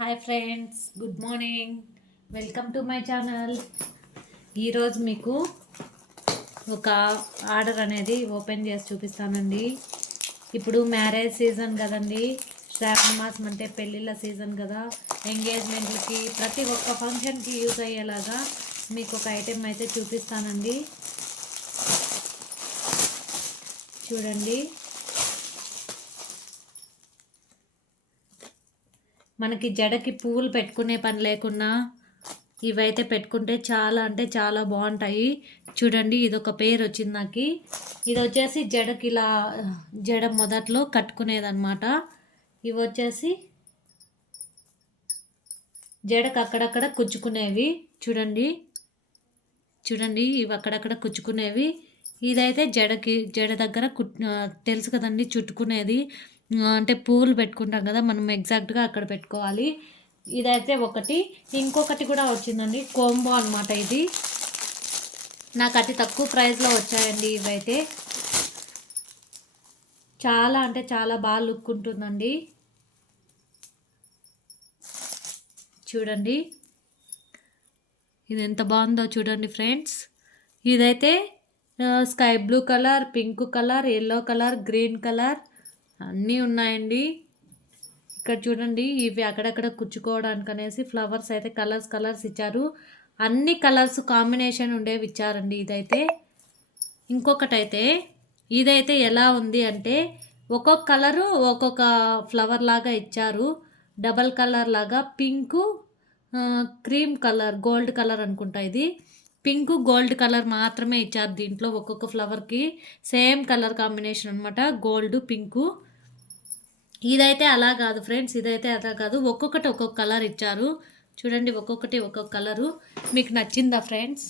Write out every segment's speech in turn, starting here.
Hi friends, good morning. Welcome to my channel. ఈరోజు మీకు ఒక ఆర్డర్ అనేది ఓపెన్ చేసి చూపిస్తానండి. ఇప్పుడు మ్యారేజ్ సీజన్ కదండి, శ్రావణ మాసం అంటే పెళ్ళిళ్ళ సీజన్ కదా. ఎంగేజ్మెంట్లకి ప్రతి ఒక్క ఫంక్షన్కి యూజ్ అయ్యేలాగా మీకు ఒక ఐటెం అయితే చూపిస్తానండి. చూడండి, మనకి జడకి పువ్వులు పెట్టుకునే పని లేకుండా ఇవైతే పెట్టుకుంటే చాలా అంటే చాలా బాగుంటాయి. చూడండి, ఇదొక పేరు వచ్చింది నాకు. ఇది వచ్చేసి జడకి ఇలా జడ మొదట్లో కట్టుకునేదన్నమాట. ఇవి వచ్చేసి జడకు అక్కడక్కడ కుచ్చుకునేవి. చూడండి చూడండి, ఇవి అక్కడక్కడ కుచ్చుకునేవి. ఇదైతే జడ దగ్గర తెలుసు కదండి, చుట్టుకునేది. అంటే పువ్వులు పెట్టుకుంటాం కదా, మనం ఎగ్జాక్ట్గా అక్కడ పెట్టుకోవాలి. ఇదైతే ఒకటి. ఇంకొకటి కూడా వచ్చిందండి, కోంబో అనమాట. ఇది నాకు అతి తక్కువ ప్రైస్లో వచ్చాయండి. ఇవైతే చాలా అంటే చాలా బాగా లుక్ ఉంటుందండి. చూడండి, ఇది ఎంత బాగుందో చూడండి ఫ్రెండ్స్. ఇదైతే sky blue colour, pink colour, yellow colour, green colour అన్నీ ఉన్నాయండి. ఇక్కడ చూడండి, ఇవి అక్కడక్కడ కుచ్చుకోవడానికి అనేసి ఫ్లవర్స్ అయితే కలర్స్ ఇచ్చారు. అన్ని కలర్స్ కాంబినేషన్ ఉండేవి ఇచ్చారండి. ఇంకొకటైతే ఇదైతే ఎలా ఉంది అంటే, ఒక్కొక్క కలరు ఒక్కొక్క ఫ్లవర్ లాగా ఇచ్చారు. డబల్ కలర్ లాగా pink, cream colour, gold colour అనుకుంటా. ఇది పింక్ గోల్డ్ కలర్ మాత్రమే ఇచ్చారు. దీంట్లో ఒక్కొక్క ఫ్లవర్కి సేమ్ కలర్ కాంబినేషన్ అనమాట, గోల్డ్ పింకు. ఇదైతే అలా కాదు ఫ్రెండ్స్, ఇదైతే అలా కాదు, ఒక్కొక్కటి ఒక్కొక్క కలర్ ఇచ్చారు. చూడండి, ఒక్కొక్కటి ఒక్కొక్క కలరు. మీకు నచ్చిందా ఫ్రెండ్స్?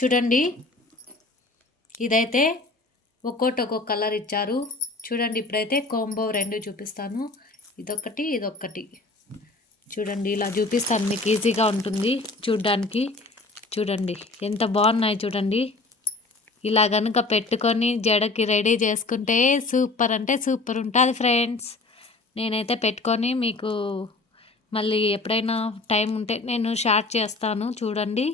చూడండి, ఇదైతే ఒక్కొక్కటి ఒక్కొక్క కలర్ ఇచ్చారు. చూడండి, ఇప్పుడైతే కోంబో రెండు చూపిస్తాను. ఇదొక్కటి. చూడండి, ఇలా చూపిస్తాను, మీకు ఈజీగా ఉంటుంది చూడ్డానికి. చూడండి ఎంత బాగున్నాయి. చూడండి, ఇలా కనుక పెట్టుకొని జడకి రెడీ చేసుకుంటే సూపర్ అంటే సూపర్ ఉంటుంది ఫ్రెండ్స్. నేనైతే పెట్టుకొని మీకు మళ్ళీ ఎప్పుడైనా టైం ఉంటే నేను షార్ట్ చేస్తాను. చూడండి,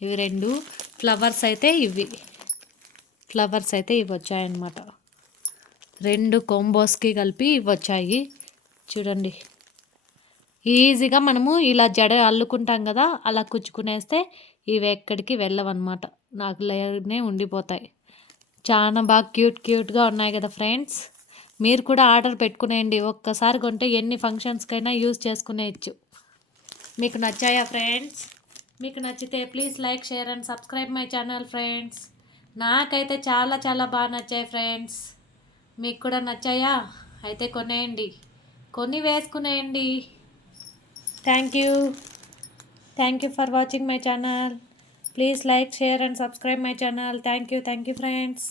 ఇవి రెండు ఫ్లవర్స్ అయితే ఇవి వచ్చాయన్నమాట. రెండు కోంబోస్కి కలిపి ఇవి వచ్చాయి. చూడండి, ఈజీగా మనము ఇలా జడ అల్లుకుంటాం కదా, అలా కుచ్చుకునేస్తే ఇవి ఎక్కడికి వెళ్ళవన్నమాట, నాకు లేనే ఉండిపోతాయి. చాలా బాగా క్యూట్గా ఉన్నాయి కదా ఫ్రెండ్స్. మీరు కూడా ఆర్డర్ పెట్టుకునేయండి. ఒక్కసారి కొంటే ఎన్ని ఫంక్షన్స్కైనా యూజ్ చేసుకునేయచ్చు. మీకు నచ్చాయా ఫ్రెండ్స్? మీకు నచ్చితే please like, share and subscribe my channel friends. నాకైతే చాలా చాలా బాగా నచ్చాయి ఫ్రెండ్స్. మీకు కూడా నచ్చాయా? అయితే కొనేయండి, కొని వేసుకునేయండి. Thank you for watching my channel. Please like, share and subscribe my channel. Thank you friends.